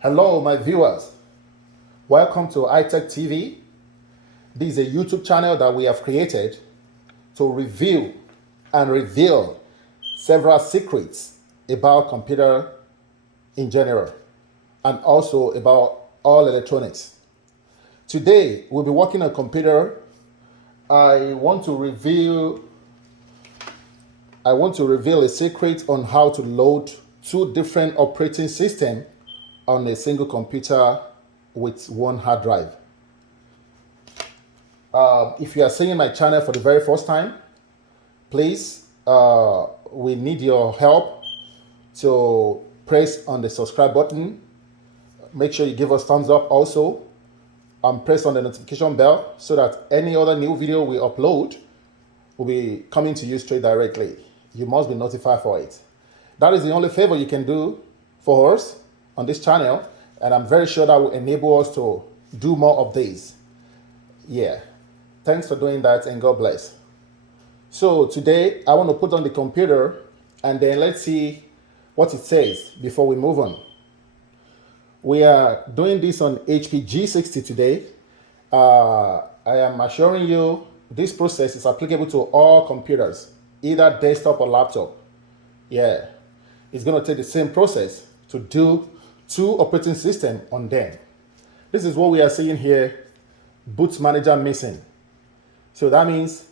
Hello, my viewers. Welcome to iTech TV. This is a YouTube channel that we have created to review and reveal several secrets about computer in general and also about all electronics. Today, we'll be working on computer. I want to reveal a secret on how to load two different operating systems on a single computer with one hard drive. If you are seeing my channel for the very first time, please, we need your help to press on the subscribe button. Make sure you give us thumbs up also, and press on the notification bell so that any other new video we upload will be coming to you straight directly. You must be notified for it. That is the only favor you can do for us on this channel, and I'm very sure that will enable us to do more of these. Yeah. Thanks for doing that, and God bless. So today I want to put on the computer and then let's see what it says before we move on. We are doing this on HP G60 today. I am assuring you this process is applicable to all computers, either desktop or laptop. Yeah, it's going to take the same process to do two operating systems on them. This is what we are seeing here, boot manager missing. So that means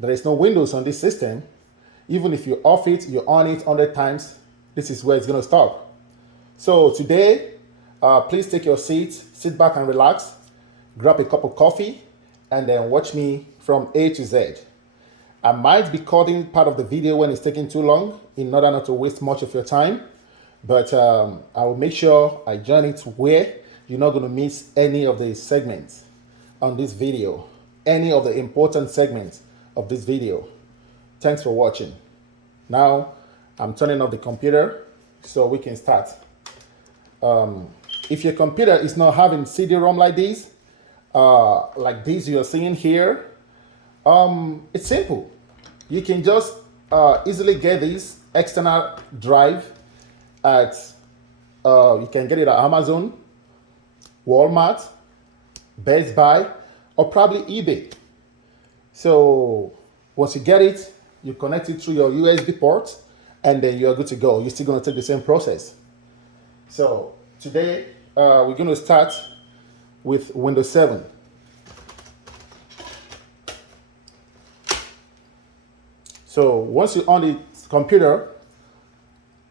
there is no Windows on this system. Even if you off it, you on it 100 times, this is where it's going to stop. So today, please take your seat, sit back and relax, grab a cup of coffee, and then watch me from A to Z. I might be cutting part of the video when it's taking too long in order not to waste much of your time, but I will make sure I join it where you're not going to miss any of the segments on this video, any of the important segments of this video. Thanks for watching. Now, I'm turning off the computer so we can start. If your computer is not having CD-ROM like this you're seeing here, it's simple. You can just easily get this external drive at, you can get it at Amazon, Walmart, Best Buy, or probably eBay. So once you get it, you connect it through your USB port, and then you're good to go. You're still going to take the same process. So today, we're going to start with Windows 7. So once you're on the computer,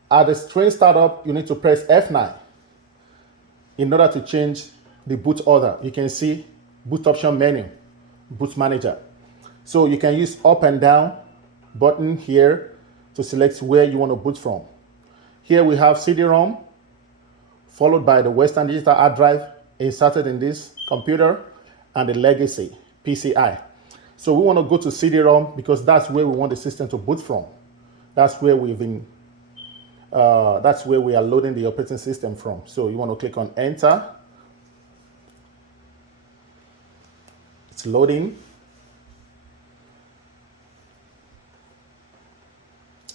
at the screen startup, you need to press F9 in order to change the boot order. You can see boot option menu, boot manager. So you can use up and down button here to select where you want to boot from. Here we have CD-ROM, followed by the Western Digital hard drive inserted in this computer, and the legacy PCI. So we want to go to CD-ROM because that's where we want the system to boot from. That's where that's where we are loading the operating system from. So you want to click on Enter. It's loading.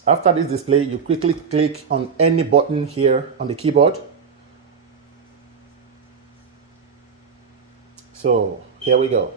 After this display, you quickly click on any button here on the keyboard. So here we go.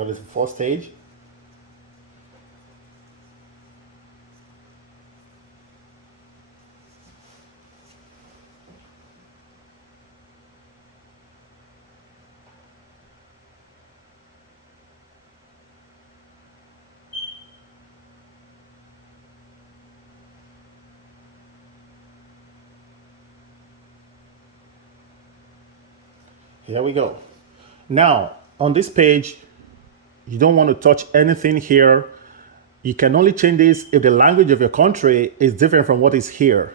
That is the first stage. Here we go. Now, on this page, you don't want to touch anything here. You can only change this if the language of your country is different from what is here.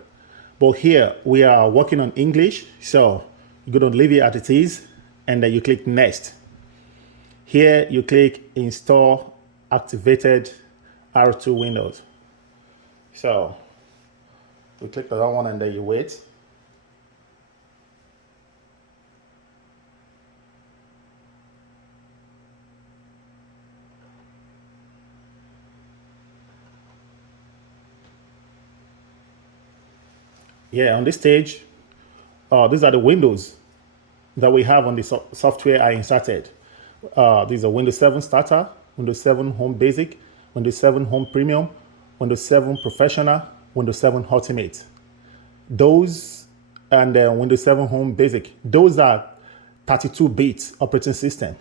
But here, we are working on English, so you're going to leave it as it is, and then you click Next. Here, you click Install Activated R2 Windows. So, we click the other one, and then you wait. Yeah, on this stage, these are the windows that we have on the software I inserted. These are Windows 7 Starter, Windows 7 Home Basic, Windows 7 Home Premium, Windows 7 Professional, Windows 7 Ultimate. Those and Windows 7 Home Basic, those are 32-bit operating system.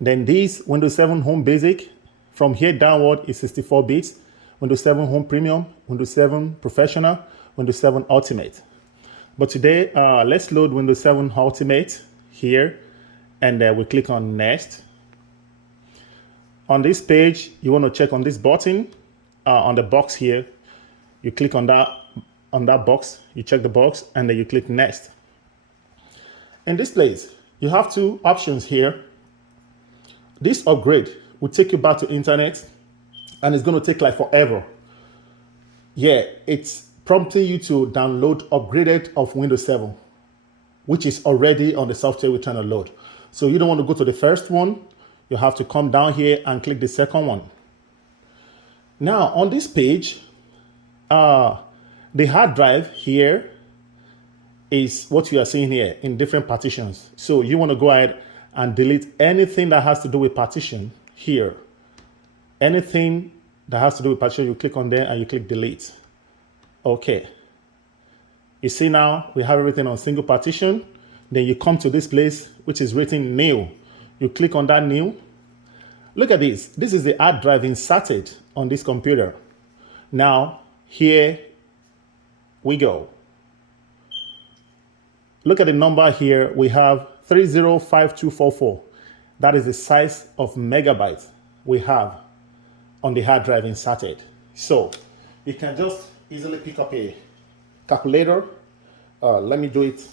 Then these Windows 7 Home Basic, from here downward is 64 bits. Windows 7 Home Premium, Windows 7 Professional, Windows 7 Ultimate. But today, let's load Windows 7 Ultimate here, and we click on Next. On this page, you want to check on this button on the box here. You click on that box, you check the box, and then you click Next. In this place, you have two options here. This upgrade will take you back to internet, and it's going to take like forever. Yeah, it's prompting you to download upgraded of Windows 7, which is already on the software we're trying to load. So you don't want to go to the first one. You have to come down here and click the second one. Now on this page, the hard drive here is what you are seeing here in different partitions. So you want to go ahead and delete anything that has to do with partition here. Anything that has to do with partition, you click on there and you click delete. Okay. You see now we have everything on single partition. Then you come to this place which is written new. You click on that new. Look at this. This is the hard drive inserted on this computer. Now here we go. Look at the number here. We have 305244. That is the size of megabytes we have on the hard drive inserted. So you can just easily pick up a calculator. Let me do it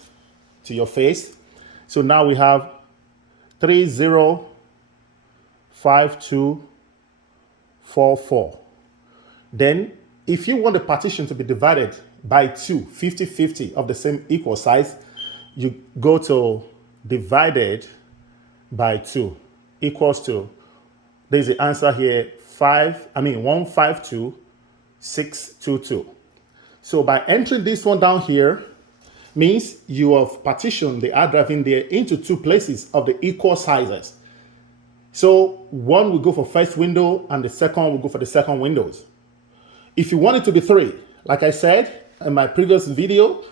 to your face. So now we have 305244. Then if you want the partition to be divided by 2, 50-50 of the same equal size, you go to divided by 2 equals to, there's the answer here, 152622. So by entering this one down here means you have partitioned the hard drive in there into two places of the equal sizes. So one will go for first window and the second will go for the second windows. If you want it to be 3, like I said in my previous video,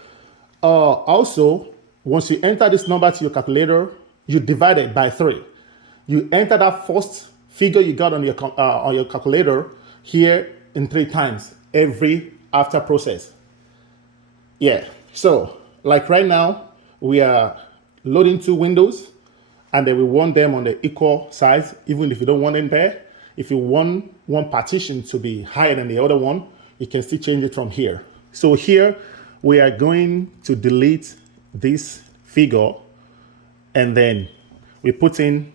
also once you enter this number to your calculator, you divide it by 3. You enter that first figure you got on your calculator here in 3 times every after process. Yeah, so like right now we are loading 2 windows and then we want them on the equal size, even if you don't want them there. If you want one partition to be higher than the other one, you can still change it from here. So here we are going to delete this figure and then we put in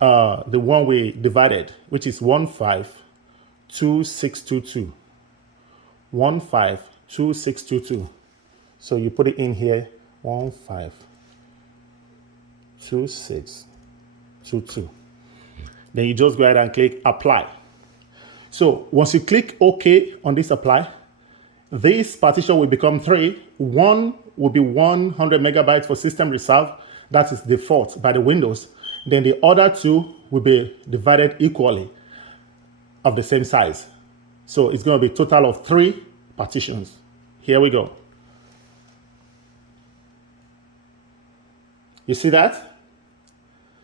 the one we divided, which is 152622. 152622. So you put it in here, 152622. Then you just go ahead and click apply. So once you click OK on this apply, this partition will become 3. One will be 100 megabytes for system reserve. That is default by the Windows. Then the other two will be divided equally of the same size. So it's going to be a total of 3 partitions. Here we go. You see that?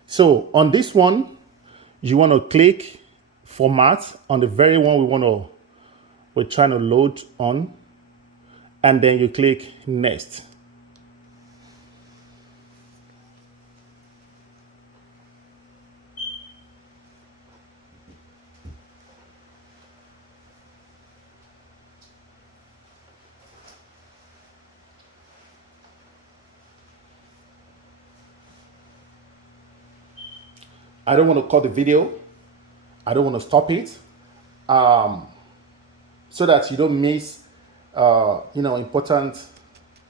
So on this one, you want to click format on the very one we're trying to load on, and then you click next. I don't want to cut the video. I don't want to stop it, so that you don't miss, important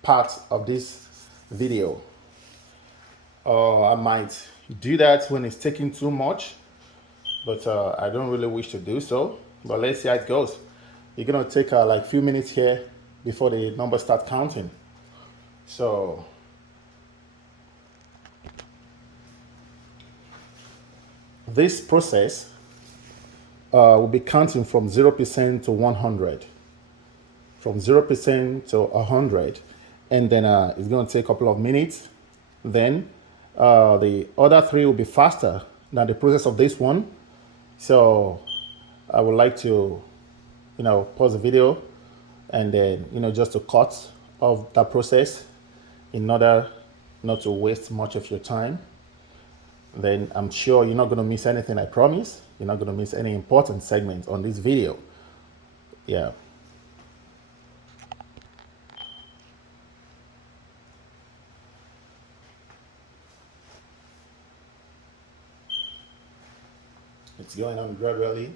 parts of this video. I might do that when it's taking too much, but I don't really wish to do so. But let's see how it goes. You're gonna take like a few minutes here before the numbers start counting. So this process will be counting from 0% to 100, from 0% to 100, and then it's going to take a couple of minutes. Then the other 3 will be faster than the process of this one. So I would like to, pause the video and then, just to cut off that process in order not to waste much of your time. Then I'm sure you're not going to miss anything, I promise. You're not going to miss any important segments on this video. Yeah. It's going on gradually.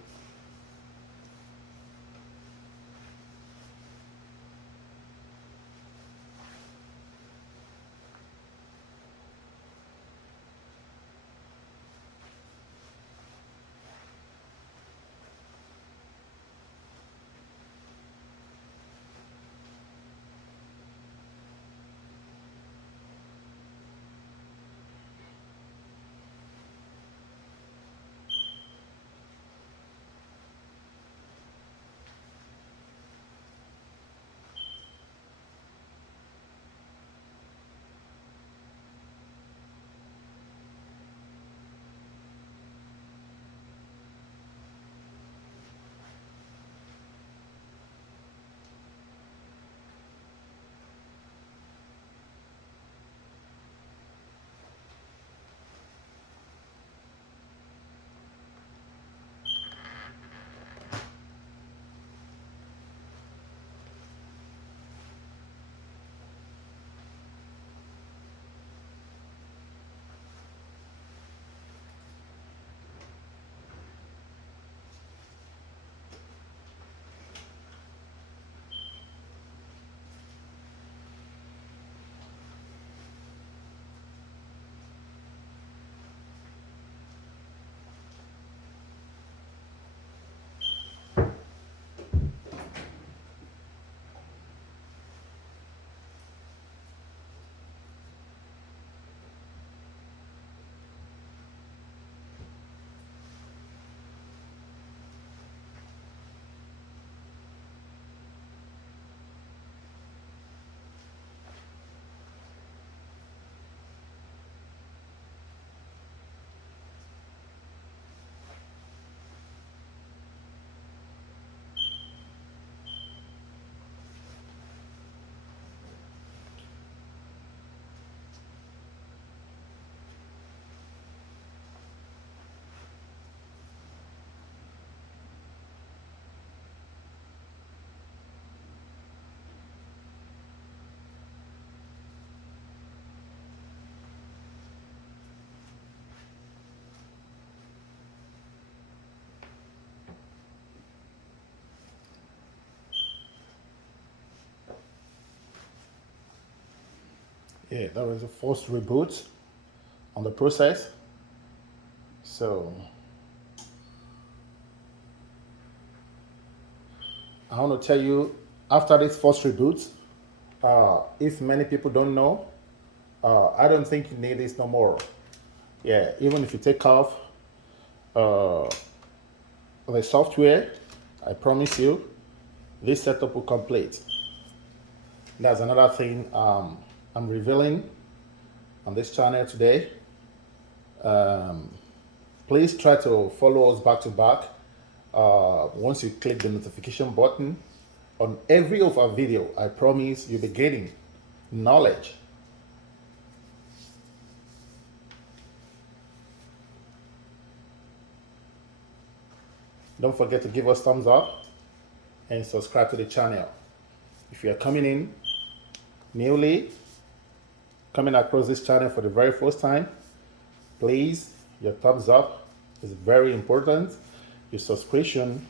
Yeah, that was a forced reboot on the process. So I want to tell you, after this forced reboot, if many people don't know, I don't think you need this no more. Yeah, even if you take off uh, the software, I promise you, this setup will complete. That's another thing I'm revealing on this channel today. Please try to follow us back to back. Once you click the notification button on every of our video, I promise you'll be getting knowledge. Don't forget to give us thumbs up and subscribe to the channel. If you are coming in newly, coming across this channel for the very first time, please, your thumbs up is very important. Your subscription,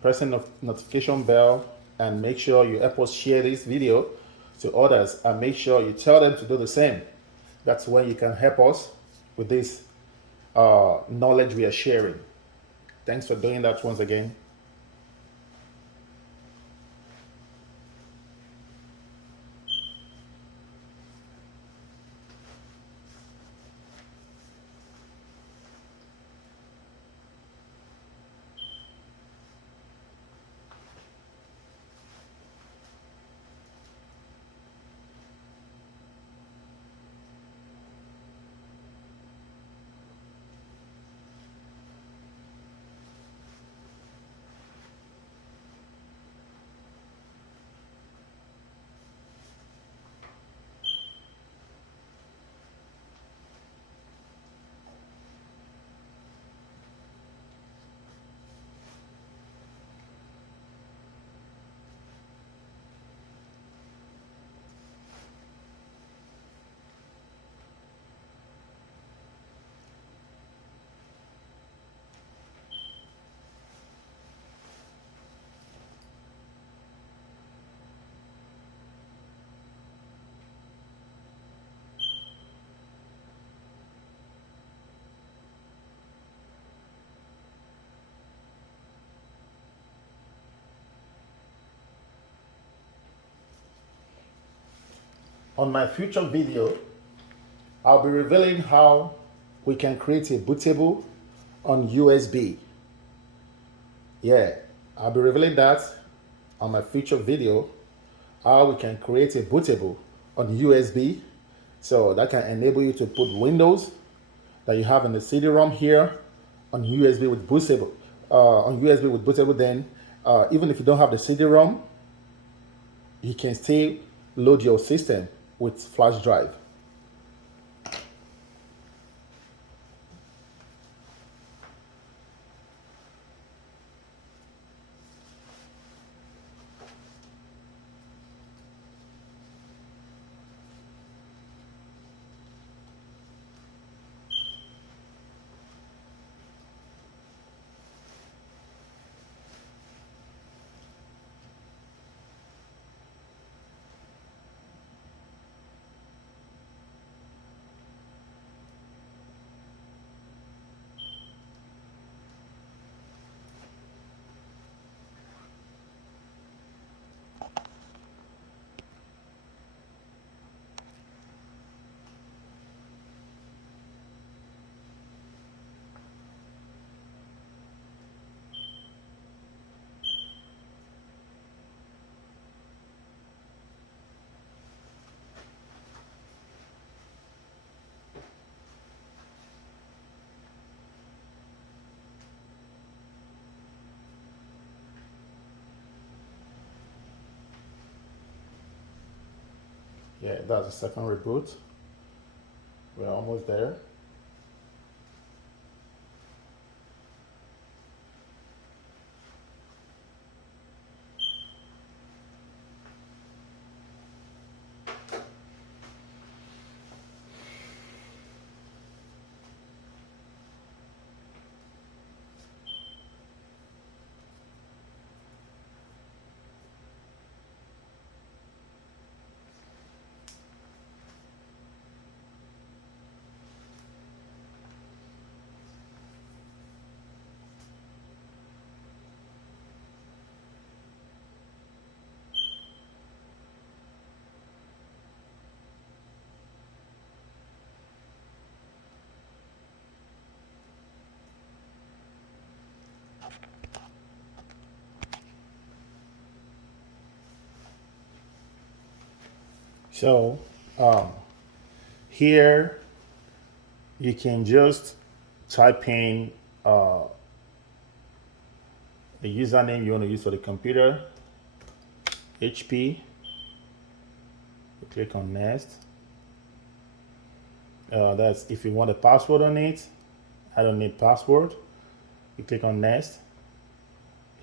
pressing the notification bell, and make sure you help us share this video to others and make sure you tell them to do the same. That's when you can help us with this knowledge we are sharing. Thanks for doing that once again. On my future video, I'll be revealing how we can create a bootable on USB. Yeah, I'll be revealing that on my future video, how we can create a bootable on USB. So that can enable you to put Windows that you have in the CD-ROM here on USB with bootable. Then even if you don't have the CD-ROM, you can still load your system with flash drive. Yeah, that's the second reboot. We're almost there. So here you can just type in the username you want to use for the computer, HP. You click on next. That's if you want a password on it. I don't need password. You click on next.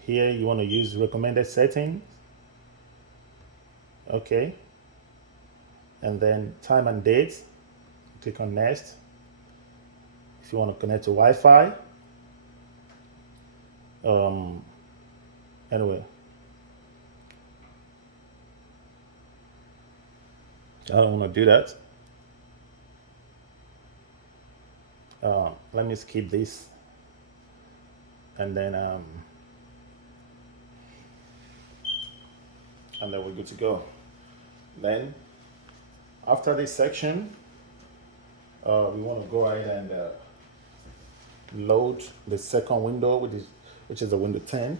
Here you want to use recommended settings. Okay. And then time and date. Click on next. If you want to connect to Wi-Fi. Anyway, I don't want to do that. Let me skip this, and then we're good to go. Then after this section, we want to go ahead and load the second window, which is the window 10.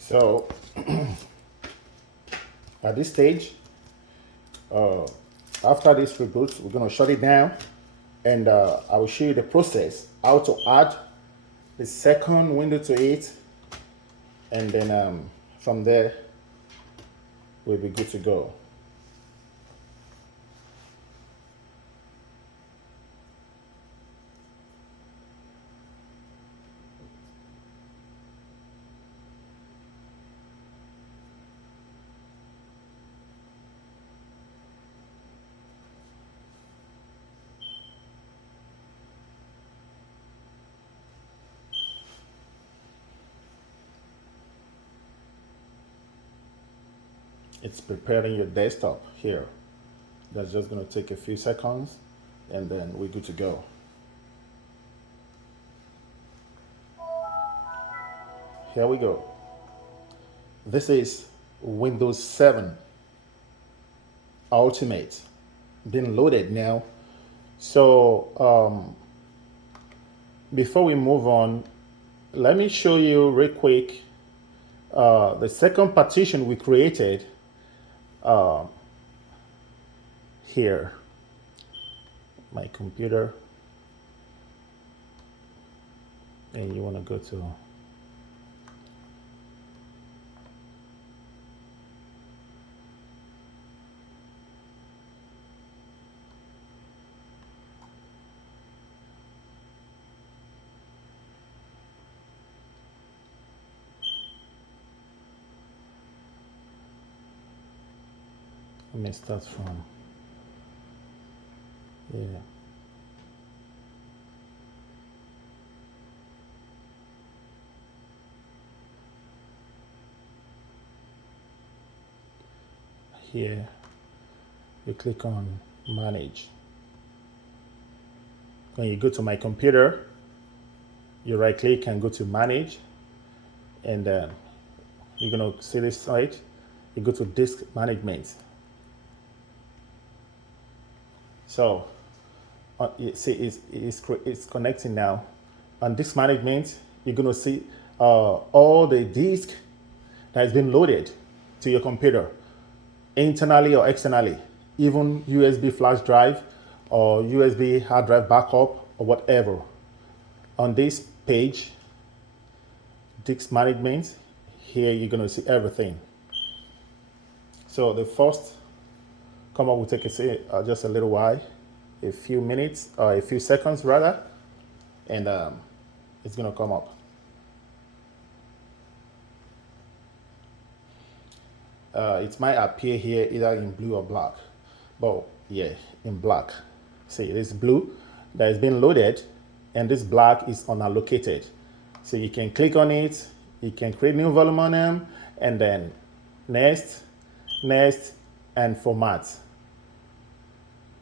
So at this stage, after this reboot, we're going to shut it down, and I will show you the process how to add the second window to it, and then from there we'll be good to go. It's preparing your desktop here. That's just going to take a few seconds, and then we're good to go. Here we go. This is Windows 7 Ultimate being loaded now. So before we move on, let me show you real quick the second partition we created here. My computer, and you want to go to let me start from yeah. Here you click on manage. When you go to my computer, you right click and go to manage, and you're going to see this site. You go to disk management. So you see it's connecting now. On disk management, you're going to see all the disk that has been loaded to your computer, internally or externally, even USB flash drive or USB hard drive backup or whatever. On this page, disk management, here you're going to see everything. So the first come up will take just a little while, a few minutes or a few seconds rather, and it's going to come up. It might appear here either in blue or black, but yeah, in black. See, this blue that is being loaded, and this black is unallocated. So you can click on it, you can create new volume on them, and then next, next, and format.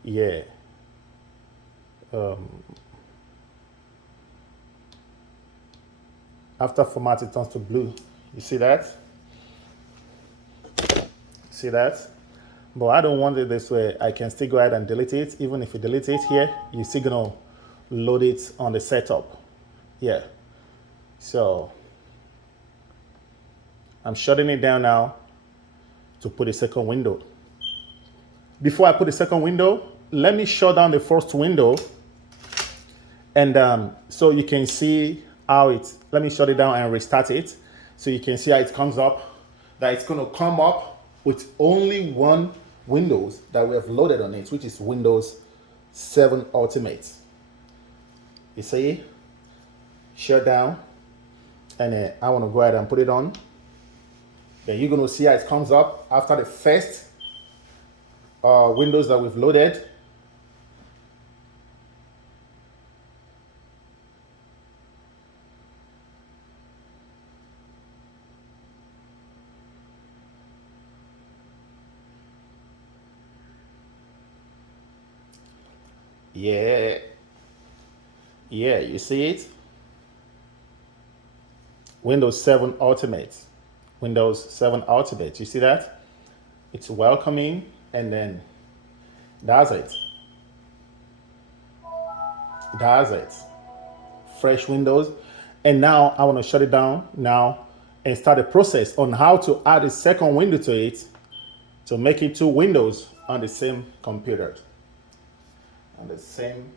Yeah. After format, it turns to blue. You see that? See that? But I don't want it this way. I can still go ahead and delete it. Even if you delete it here, you're still gonna load it on the setup. Yeah. So I'm shutting it down now to put a second window. Before I put a second window, let me shut down the first window, and so you can see how it. Let me shut it down and restart it, so you can see how it comes up. That it's going to come up with only one Windows that we have loaded on it, which is Windows 7 Ultimate. You see, shut down, and I want to go ahead and put it on. Then you're going to see how it comes up after the first Windows that we've loaded. Yeah, yeah, you see it? Windows 7 Ultimate. Windows 7 Ultimate. You see that? It's welcoming, and then that's it. That's it. Fresh Windows. And now I want to shut it down now and start a process on how to add a second window to it to make it two windows on the same computer. On the same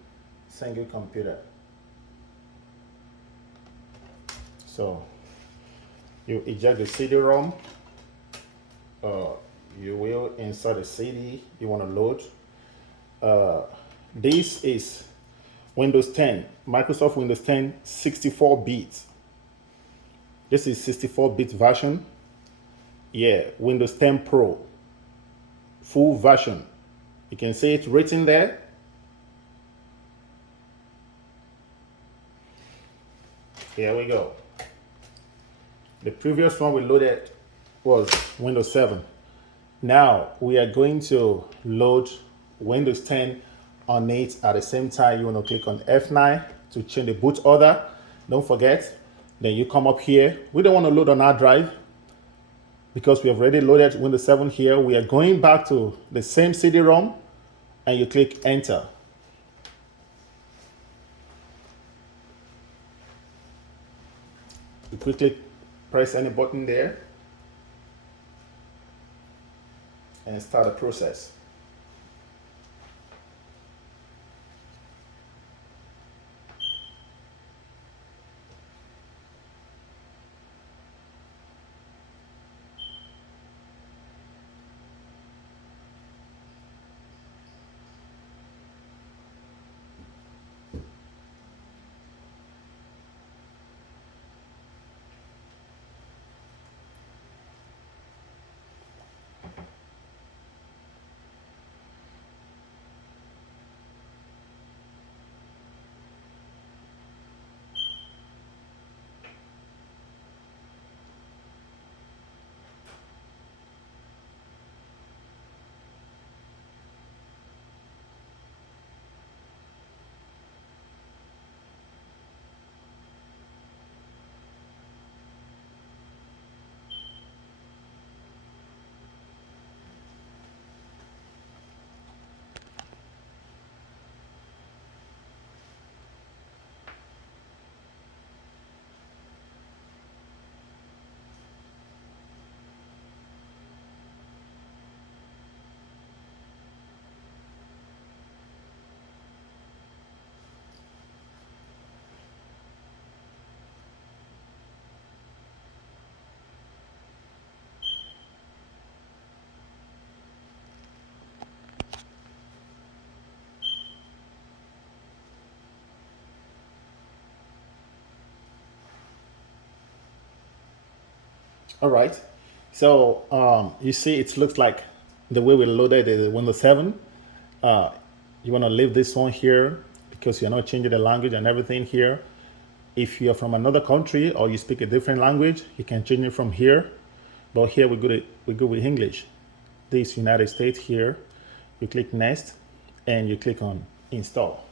single computer. So you eject the CD-ROM. You will insert a CD you want to load. This is Windows 10, Microsoft Windows 10 64-bit. This is 64-bit version. Yeah, Windows 10 Pro, full version. You can see it written there. Here we go. The previous one we loaded was Windows 7. Now we are going to load Windows 10 on it at the same time. You want to click on F9 to change the boot order. Don't forget. Then you come up here. We don't want to load on our drive because we have already loaded Windows 7 here. We are going back to the same CD-ROM, and you click Enter. You quickly press any button there and start the process. All right. So you see, it looks like the way we loaded the Windows 7. You want to leave this one here because you're not changing the language and everything here. If you're from another country or you speak a different language, you can change it from here. But here we go with English. This United States here. You click next and you click on install.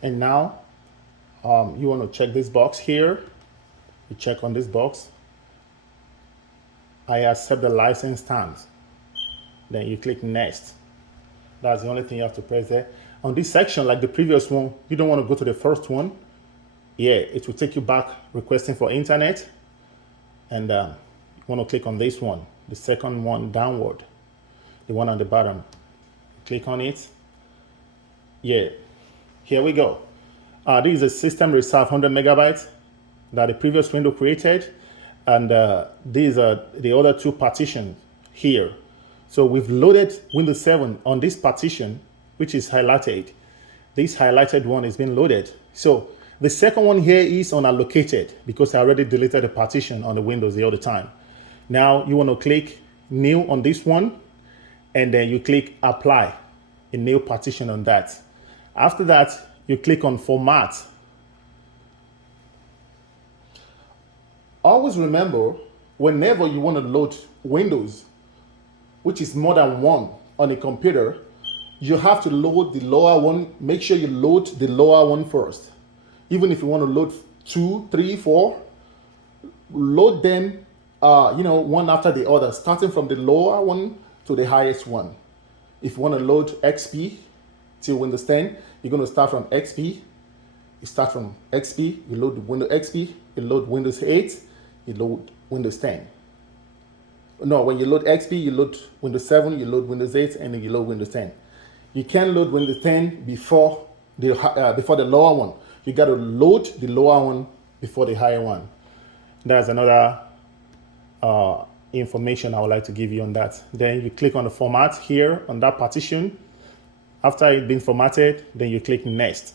And now you want to check this box here. You check on this box. I accept the license terms. Then you click next. That's the only thing you have to press there. On this section, like the previous one, you don't want to go to the first one. Yeah, it will take you back requesting for internet. And you want to click on this one, the second one downward, the one on the bottom. Click on it. Yeah, here we go. This is a system reserve 100 megabytes that the previous window created. And these are the other two partitions here. So we've loaded Windows 7 on this partition, which is highlighted. This highlighted one is being loaded. So the second one here is unallocated because I already deleted the partition on the Windows the other time. Now you want to click new on this one, and then you click apply a new partition on that. After that, you click on format. Always remember, whenever you want to load Windows, which is more than one on a computer, you have to load the lower one. Make sure you load the lower one first. Even if you want to load 2, 3, 4, load them, one after the other, starting from the lower one to the highest one. If you want to load XP till Windows 10, you're going to start from XP. You start from XP, you load Windows XP, you load Windows 8, you load Windows 10. No, when you load XP, you load Windows 7, you load Windows 8, and then you load Windows 10. You can't load Windows 10 before the lower one. You got to load the lower one before the higher one. That's another information I would like to give you on that. Then you click on the format here on that partition. After it's been formatted, then you click next.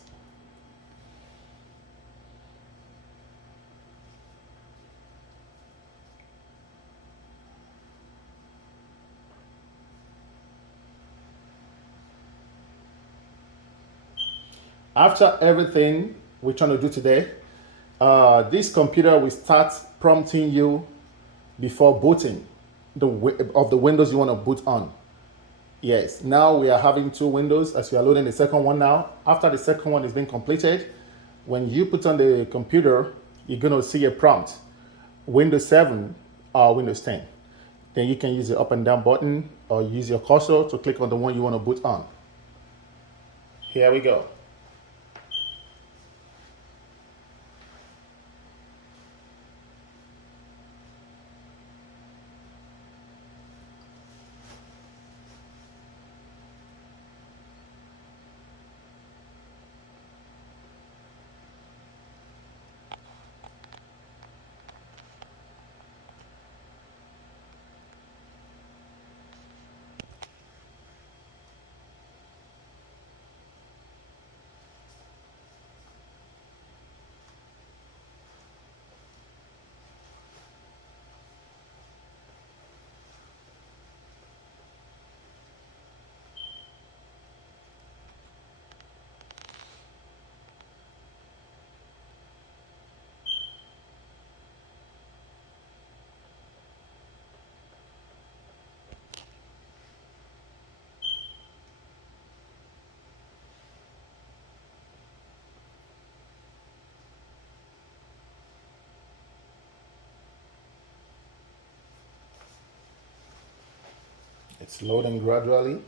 After everything we're trying to do today, this computer will start prompting you before booting of the windows you want to boot on. Yes, now we are having two windows as we are loading the second one now. After the second one is being completed, when you put on the computer, you're going to see a prompt, Windows 7 or Windows 10. Then you can use the up and down button or use your cursor to click on the one you want to boot on. Here we go. It's loading gradually.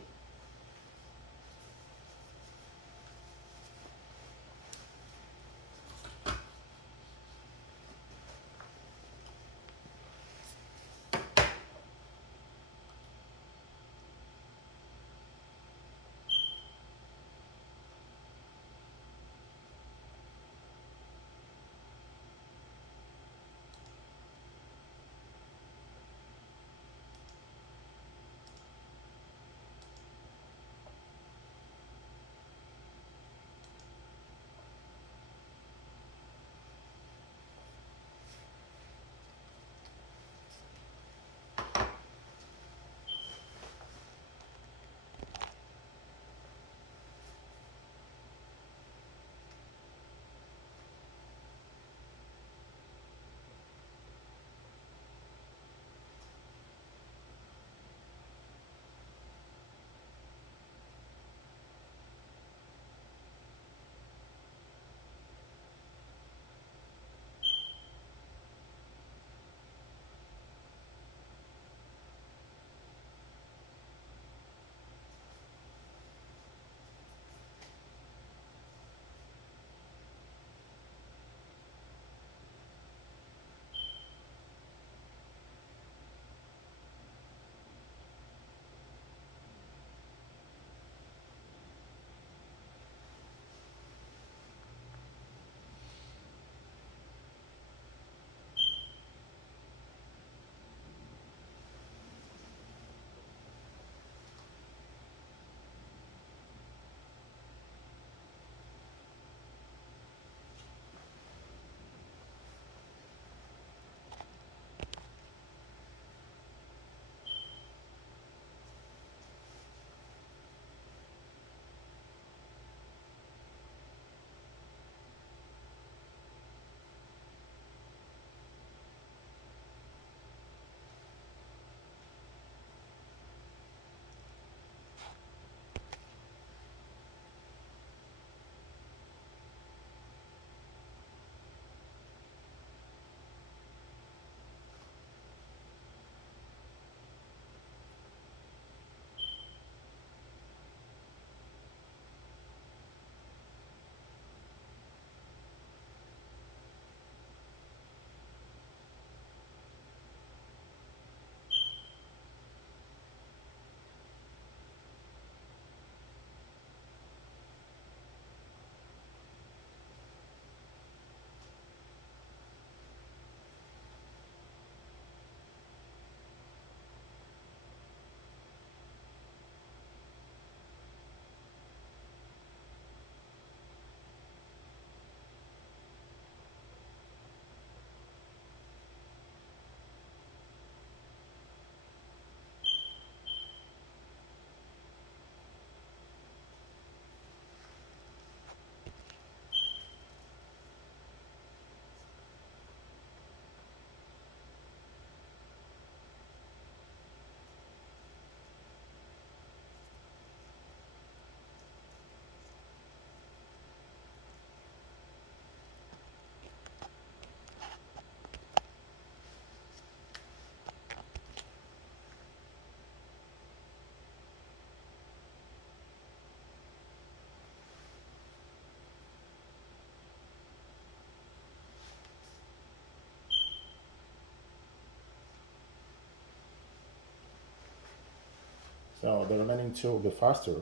So the remaining two will be faster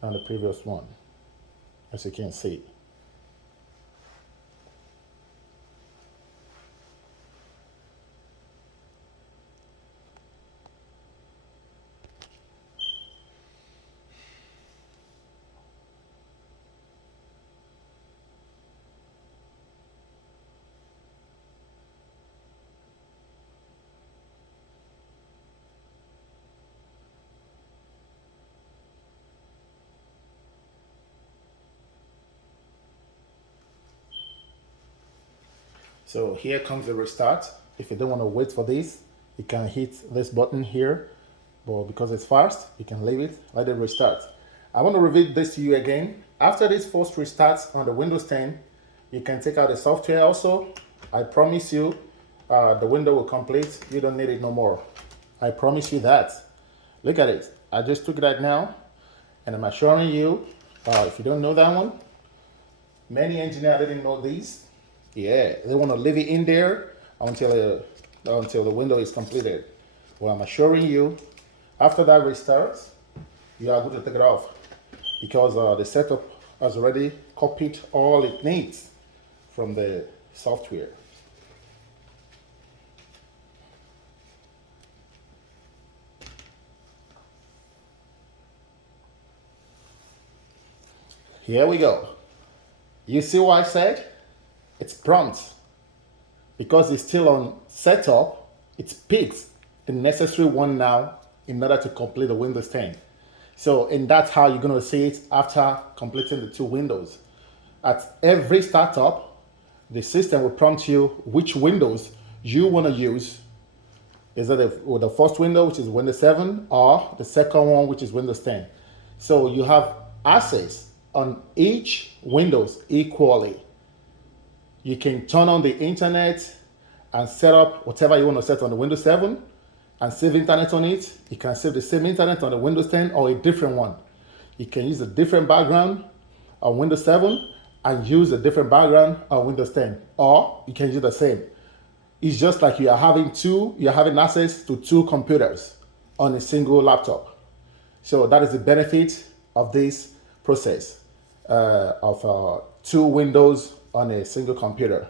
than the previous one, as you can see. So here comes the restart. If you don't want to wait for this, you can hit this button here, but because it's fast, you can leave it, let it restart. I want to reveal this to you again. After this first restart on the Windows 10, you can take out the software also. I promise you, the window will complete. You don't need it no more. I promise you that. Look at it. I just took that now, and I'm assuring you, if you don't know that one, many engineers didn't know these. Yeah, they want to leave it in there until the window is completed. Well, I'm assuring you, after that restart, you are going to take it off because the setup has already copied all it needs from the software. Here we go. You see what I said? It's prompt. Because it's still on setup, it picks the necessary one now in order to complete the Windows 10. So, and that's how you're going to see it after completing the two windows. At every startup, the system will prompt you which windows you want to use. Is it the first window, which is Windows 7, or the second one, which is Windows 10? So you have access on each Windows equally. You can turn on the internet and set up whatever you want to set on the Windows 7 and save internet on it. You can save the same internet on the Windows 10 or a different one. You can use a different background on Windows 7 and use a different background on Windows 10, or you can use the same. It's just like you're having access to two computers on a single laptop. So that is the benefit of this process of two windows on a single computer.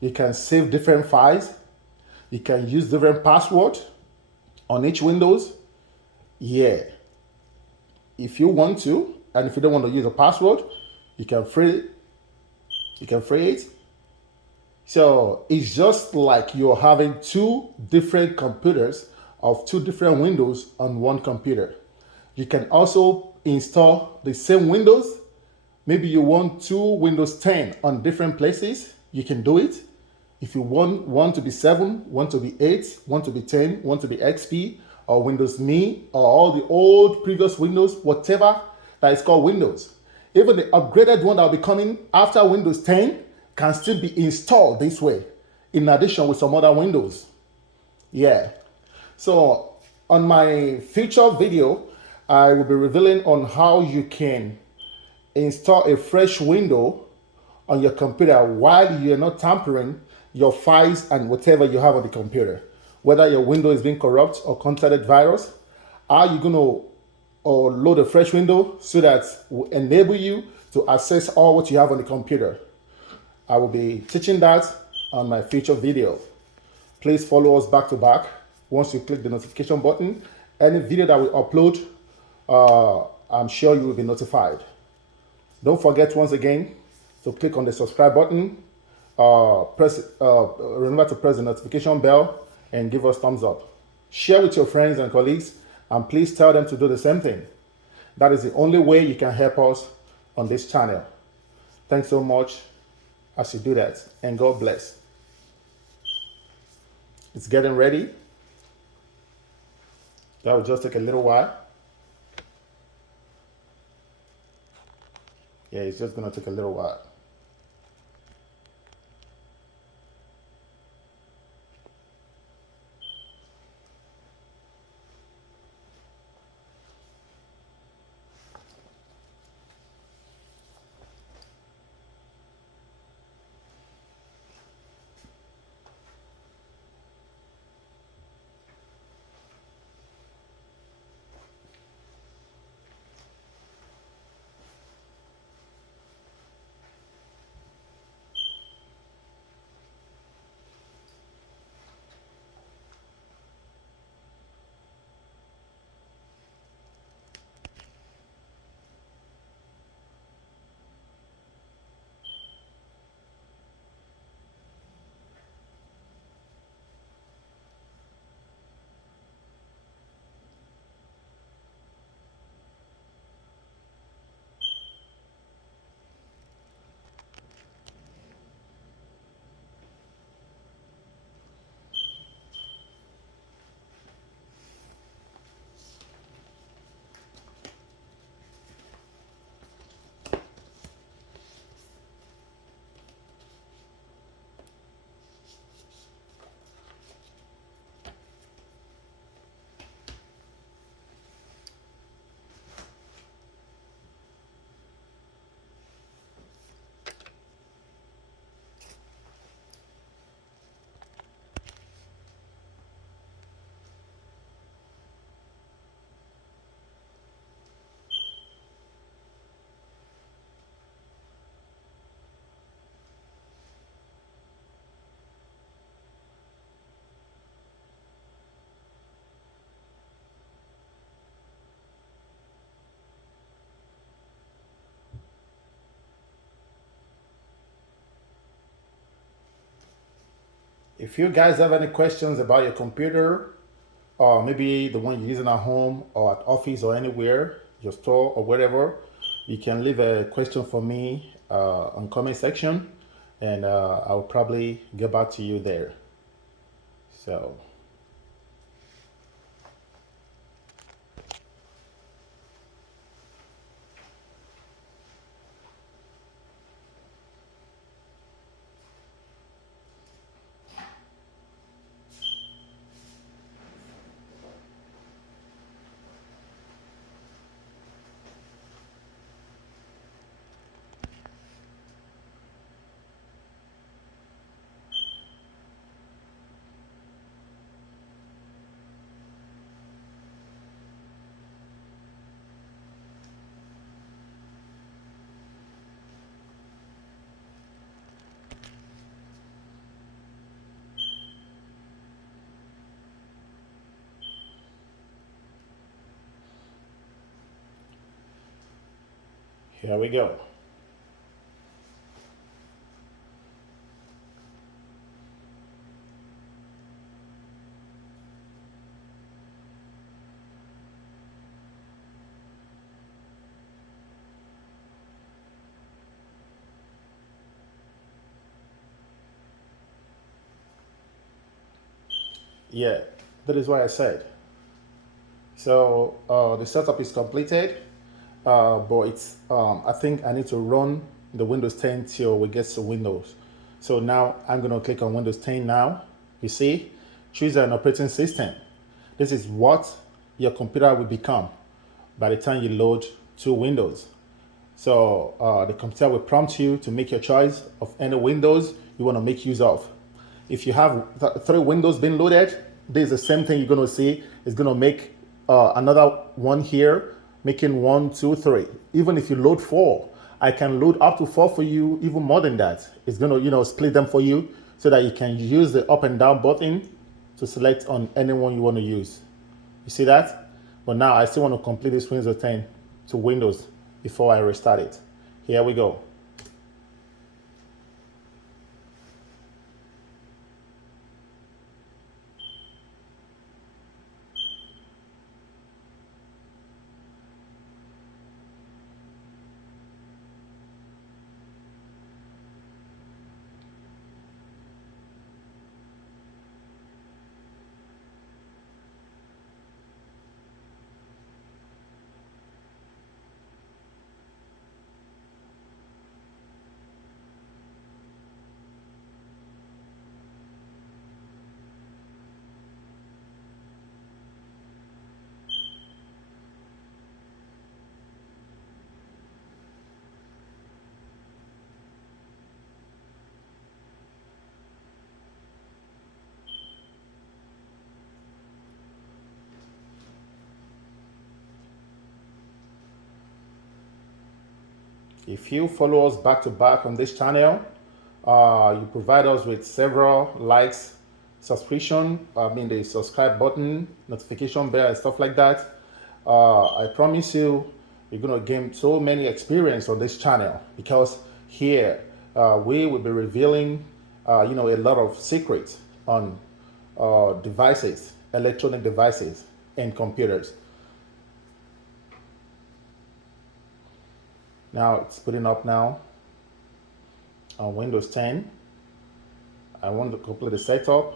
You can save different files. You can use different passwords on each Windows. Yeah. If you want to, and if you don't want to use a password, you can free it. So it's just like you're having two different computers of two different Windows on one computer. You can also install the same Windows. Maybe you want two Windows 10 on different places. You can do it. If you want one to be 7, one to be 8, one to be 10, one to be XP, or Windows Me, or all the old previous Windows, whatever that is called Windows. Even the upgraded one that will be coming after Windows 10 can still be installed this way, in addition with some other Windows. Yeah. So on my future video, I will be revealing on how you can install a fresh window on your computer while you're not tampering your files and whatever you have on the computer. Whether your window is being corrupt or contaminated virus, are you going to load a fresh window so that will enable you to access all what you have on the computer? I will be teaching that on my future video. Please follow us back to back. Once you click the notification button, any video that we upload, I'm sure you will be notified. Don't forget once again to click on the subscribe button. Remember to press the notification bell and give us thumbs up. Share with your friends and colleagues, and please tell them to do the same thing. That is the only way you can help us on this channel. Thanks so much as you do that, and God bless. It's getting ready. That will just take a little while. Yeah, it's just going to take a little while. If you guys have any questions about your computer, or maybe the one you're using at home or at office or anywhere, your store or wherever, you can leave a question for me on comment section, and I'll probably get back to you there. So here we go. Yeah, that is why I said. So the setup is completed, but it's I think I need to run the Windows 10 till we get to Windows. So now I'm going to click on Windows 10 now. You see, choose an operating system. This is what your computer will become by the time you load to Windows. So the computer will prompt you to make your choice of any Windows you want to make use of. If you have three Windows being loaded, this is the same thing you're going to see. It's going to make another one here, making 1, 2, 3. Even if you load 4, I can load up to 4 for you, even more than that. It's going to, split them for you so that you can use the up and down button to select on any one you want to use. You see that? But now I still want to complete this Windows 10 to Windows before I restart it. Here we go. If you follow us back to back on this channel, you provide us with several likes, subscription, the subscribe button, notification bell, and stuff like that. I promise you, you're going to gain so many experience on this channel, because here we will be revealing, a lot of secrets on devices, electronic devices, and computers. Now it's putting up now on Windows 10. I want to complete the setup,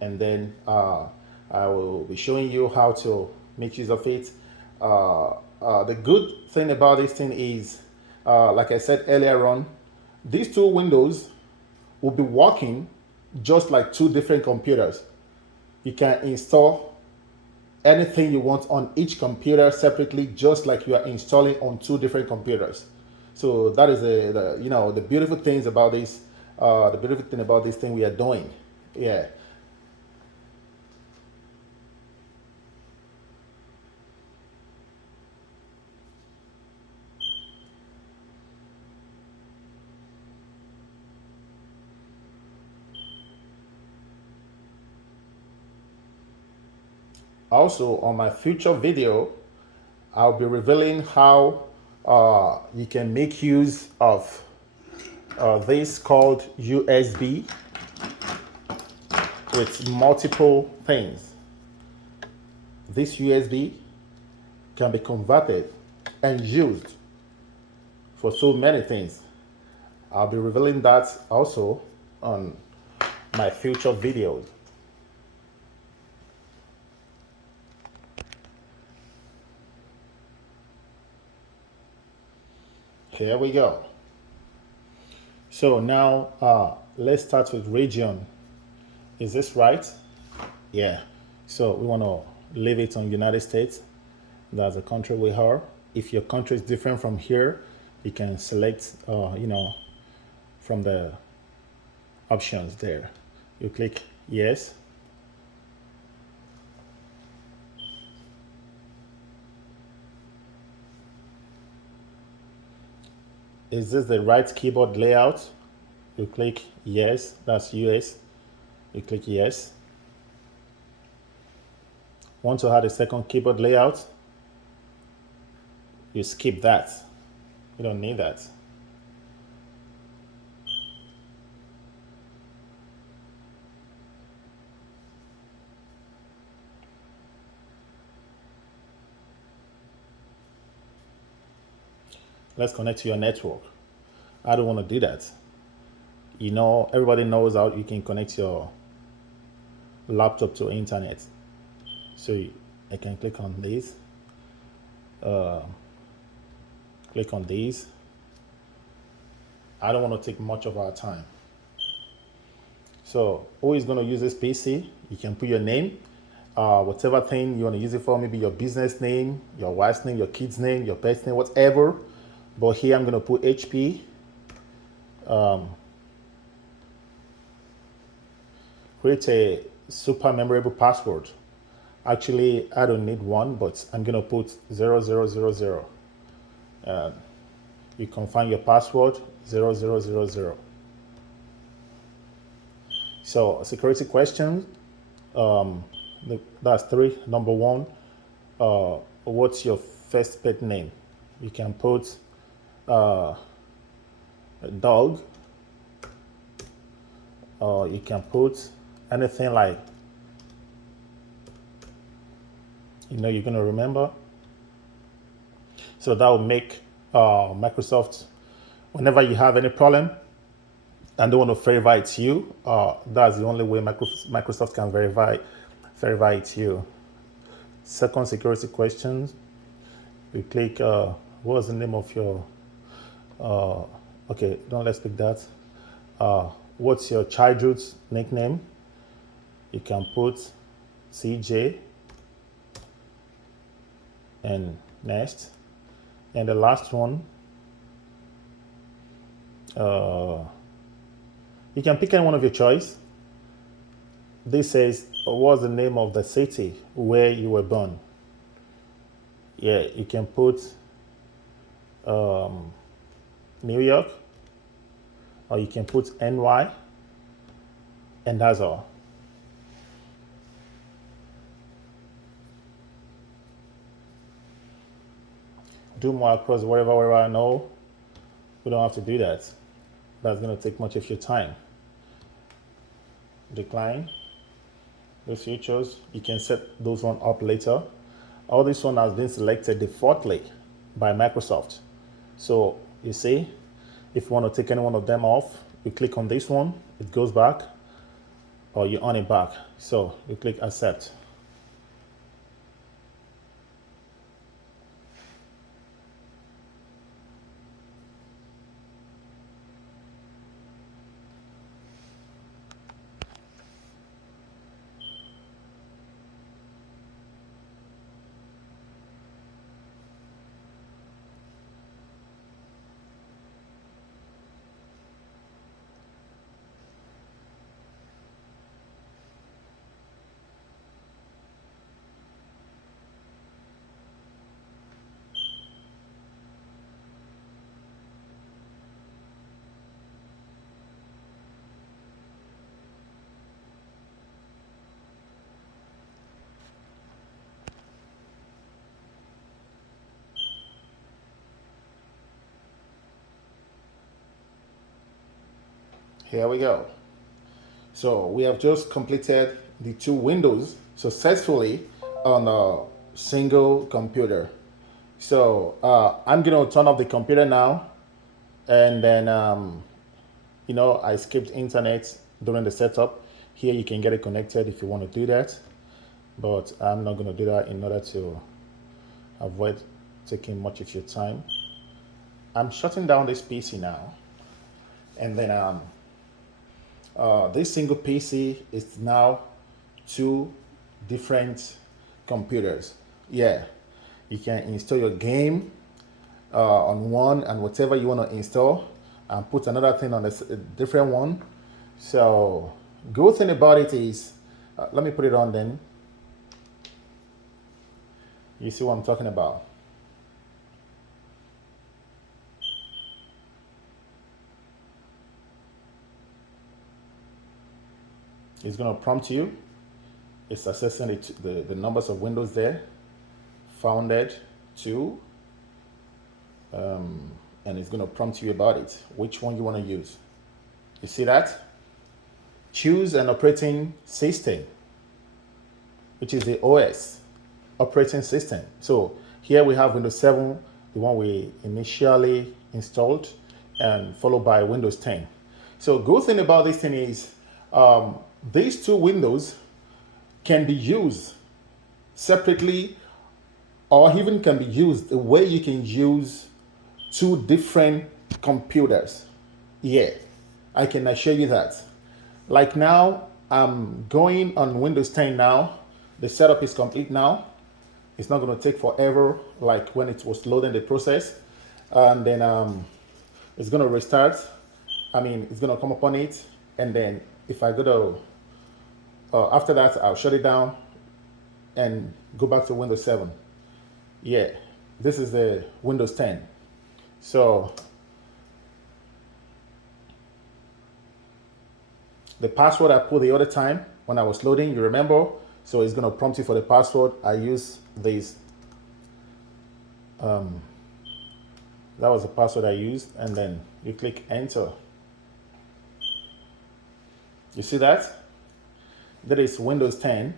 and then I will be showing you how to make use of it. The good thing about this thing is, like I said earlier on, these two windows will be working just like two different computers. You can install anything you want on each computer separately, just like you are installing on two different computers. So that is the beautiful things about this. The beautiful thing about this thing we are doing. Yeah. Also, on my future video, I'll be revealing how you can make use of this called USB. with multiple things. This USB can be converted and used for so many things. I'll be revealing that also on my future videos. Here we go. So now let's start with region. Is this right? Yeah. So we want to leave it on United States. That's the country we are. If your country is different from here, you can select, from the options there. You click yes. Is this the right keyboard layout? You click yes, that's US. You click yes. Want to add a second keyboard layout? You skip that. You don't need that. Let's connect to your network. I don't want to do that. Everybody knows how you can connect your laptop to internet. So I can click on this, click on these. I don't want to take much of our time. So who is going to use this PC? You can put your name, whatever thing you want to use it for, maybe your business name, your wife's name, your kid's name, your pet's name, whatever. But here I'm going to put HP. Create a super memorable password. Actually, I don't need one, but I'm going to put 0000. You confirm your password 0000. So security questions, that's three. Number one, what's your first pet name? You can put a dog, or you can put anything like you're going to remember. So that will make Microsoft, whenever you have any problem and they want to verify it's you, that's the only way Microsoft can verify it's you. Second security questions, you click what's the name of your okay, don't let's pick that. What's your childhood's nickname? You can put CJ and next. And the last one, you can pick any one of your choice. This says, what's the name of the city where you were born? Yeah, you can put New York, or you can put NY, and that's all. Do more across wherever I know. We don't have to do that. That's going to take much of your time. Decline. Those features, you can set those one up later. All this one has been selected defaultly by Microsoft. So you see, if you want to take any one of them off, you click on this one, it goes back, or you on it back. So you click accept. Here we go. So we have just completed the two windows successfully on a single computer. So I'm going to turn off the computer now, and then I skipped internet during the setup. Here you can get it connected if you want to do that, but I'm not going to do that in order to avoid taking much of your time. I'm shutting down this PC now, and then this single PC is now two different computers. Yeah, you can install your game on one and whatever you want to install, and put another thing on a different one. So good thing about it is, let me put it on then. You see what I'm talking about. It's going to prompt you. It's accessing the numbers of windows there. Founded to, and it's going to prompt you about it, which one you want to use. You see that? Choose an operating system, which is the OS, operating system. So here we have Windows 7, the one we initially installed, and followed by Windows 10. So good thing about this thing is these two windows can be used separately, or even can be used the way you can use two different computers. Yeah, I can assure you that. Like now, I'm going on Windows 10 now. The setup is complete now. It's not going to take forever like when it was loading the process. And then it's going to restart. It's going to come upon it. And then if I go to, after that, I'll shut it down and go back to Windows 7. Yeah, this is the Windows 10. So the password I put the other time when I was loading, you remember? So it's going to prompt you for the password. I use this. That was the password I used, and then you click enter. You see that? That is Windows 10.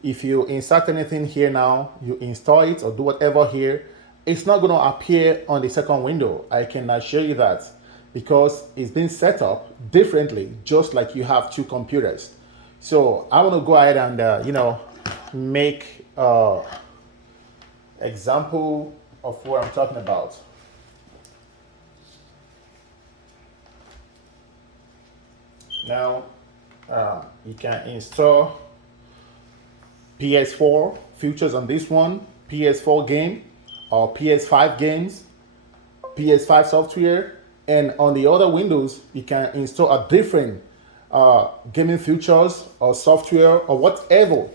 If you insert anything here now, you install it or do whatever here, it's not going to appear on the second window. I can assure you that, because it's been set up differently, just like you have two computers. So I want to go ahead and make example of what I'm talking about. Now you can install PS4 features on this one, PS4 game, or PS5 games, PS5 software, and on the other Windows, you can install a different gaming features or software or whatever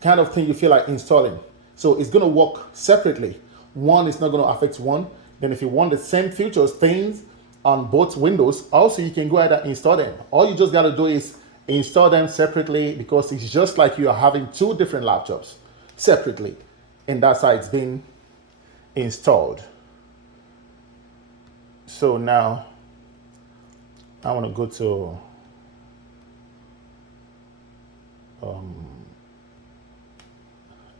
kind of thing you feel like installing. So it's going to work separately. One is not going to affect one. Then if you want the same features, things on both Windows, also you can go ahead and install them. All you just got to do is install them separately, because it's just like you are having two different laptops separately. And that's how it's been installed. So now I want to go to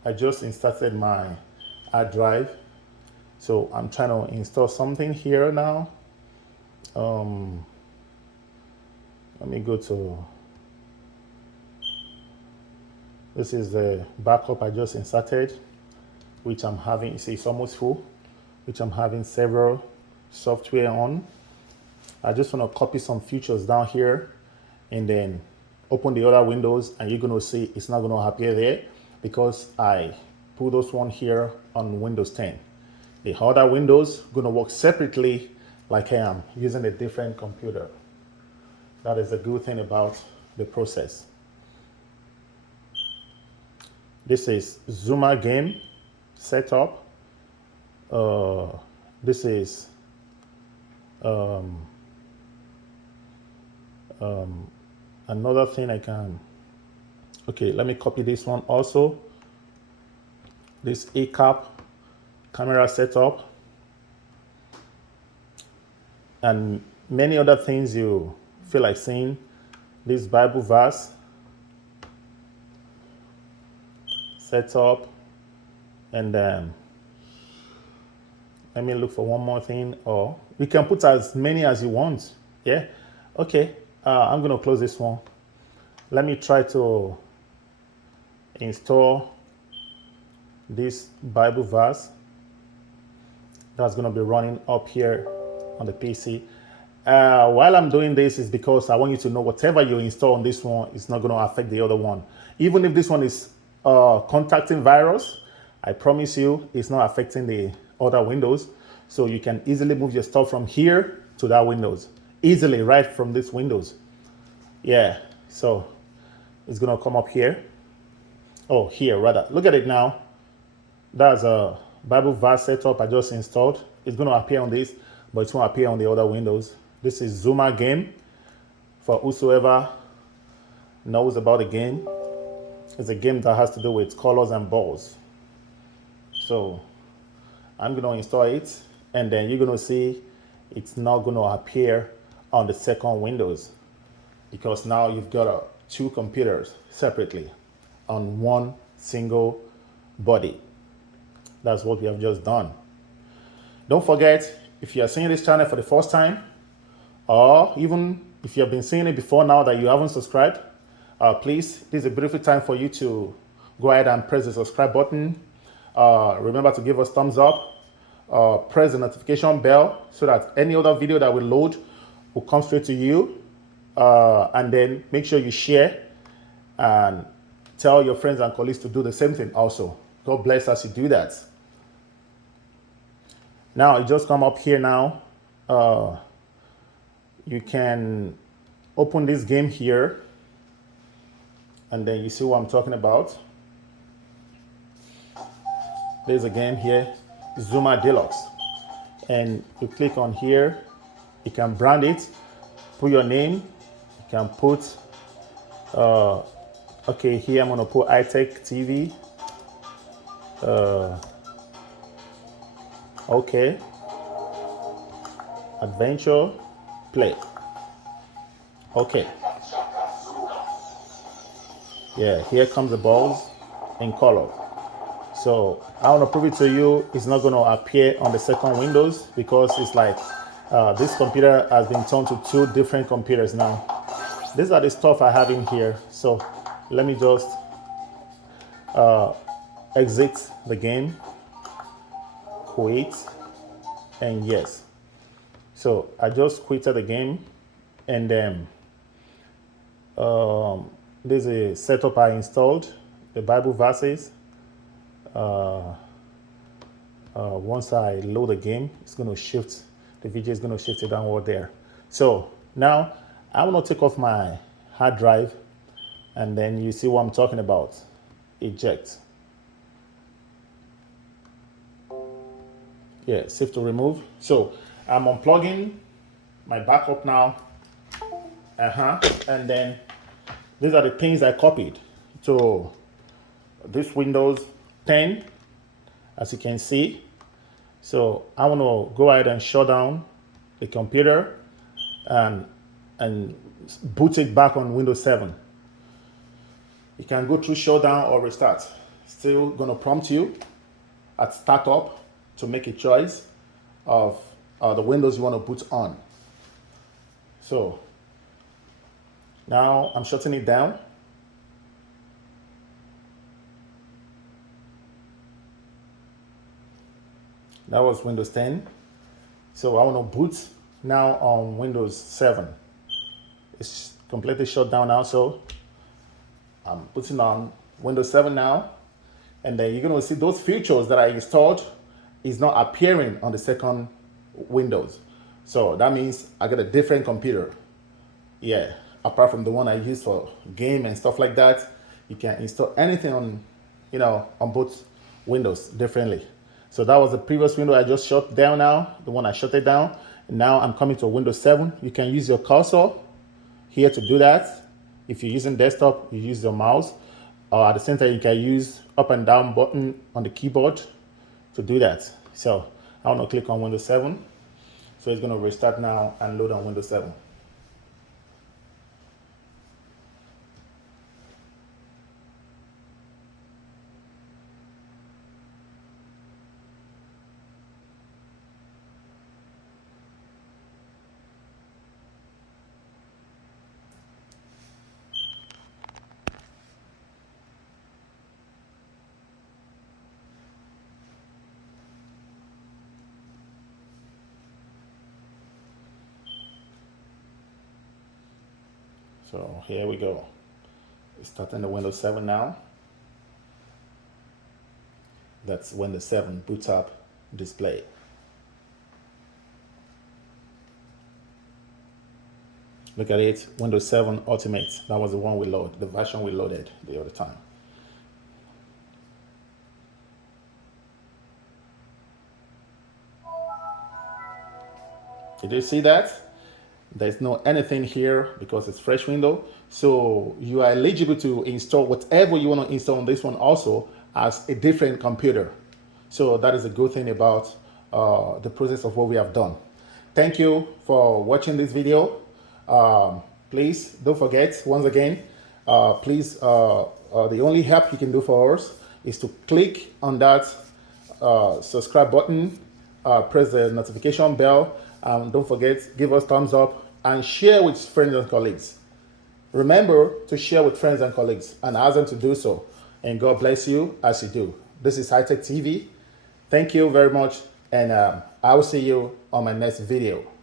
I just inserted my hard drive. So I'm trying to install something here now. Let me go to, this is the backup I just inserted, which I'm having, see, it's almost full, which I'm having several software on. I just want to copy some features down here and then open the other windows, and you're going to see it's not going to appear there because I put those one here on Windows 10. The other windows going to work separately, like I am using a different computer. That is a good thing about the process. This is Zuma game setup. This is another thing I can. Okay, let me copy this one also. This ACAP camera setup and many other things you feel like seeing. this Bible verse, set up, and let me look for one more thing, or you can put as many as you want. Yeah. Okay. I'm going to close this one. Let me try to install this Bible verse that's going to be running up here on the PC. While I'm doing this is because I want you to know whatever you install on this one is not going to affect the other one. Even if this one is contacting virus, I promise you it's not affecting the other windows. So you can easily move your stuff from here to that windows. Easily, right from this windows. Yeah, so it's going to come up here. Oh, here rather. Look at it now. That's a Bible verse setup I just installed. It's going to appear on this, but it won't appear on the other windows. This is Zuma game. For whosoever knows about the game, it's a game that has to do with colors and balls. So I'm going to install it, and then you're going to see it's not going to appear on the second windows, because now you've got two computers separately on one single body. That's what we have just done. Don't forget, if you are seeing this channel for the first time, or even if you have been seeing it before now that you haven't subscribed, please, this is a beautiful time for you to go ahead and press the subscribe button. Remember to give us thumbs up, press the notification bell so that any other video that we load will come straight to you. And then make sure you share and tell your friends and colleagues to do the same thing also. God bless as you do that. Now it just come up here now. You can open this game here, and then you see what I'm talking about. There's a game here, Zuma Deluxe, and you click on here. You can brand it, put your name. You can put okay, here I'm gonna put iTech TV. Okay, adventure, play. Okay, yeah, here comes the balls in color. So I want to prove it to you. It's not going to appear on the second windows because it's like this computer has been turned to two different computers now. These are the stuff I have in here. So let me just exit the game, quit, and yes. So I just quitted the game, and then there's a setup I installed, the Bible verses. Once I load the game, it's going to shift, the video is going to shift it downward there. So now I want to take off my hard drive, and then you see what I'm talking about. Eject. Yeah, save to remove. So I'm unplugging my backup now. And then these are the things I copied. So this Windows 10, as you can see. So I want to go ahead and shut down the computer and boot it back on Windows 7. You can go through shutdown or restart. Still going to prompt you at startup to make a choice of the Windows you want to boot on. So now I'm shutting it down. That was Windows 10. So I want to boot now on Windows 7. It's completely shut down now. So I'm putting on Windows 7 now. And then you're going to see those features that I installed is not appearing on the second Windows. So that means I got a different computer. Yeah, apart from the one I use for game and stuff like that, you can install anything on, on both Windows differently. So that was the previous window I just shut down now, the one I shut it down. And now I'm coming to Windows 7. You can use your cursor here to do that. If you're using desktop, you use your mouse. Or at the same time, you can use up and down button on the keyboard to do that. So I want to click on Windows 7. So it's going to restart now and load on Windows 7. So here we go. Starting the Windows 7 now. That's Windows 7 boots up display. Look at it, Windows 7 Ultimate. That was the one we loaded, the version we loaded the other time. Did you see that? There's no anything here because it's fresh window. So you are eligible to install whatever you want to install on this one also as a different computer. So that is a good thing about the process of what we have done. Thank you for watching this video. Please don't forget, once again, please, the only help you can do for us is to click on that subscribe button, press the notification bell, and don't forget, give us thumbs up and share with friends and colleagues. Remember to share with friends and colleagues and ask them to do so. And God bless you as you do. This is High Tech TV. Thank you very much, and I will see you on my next video.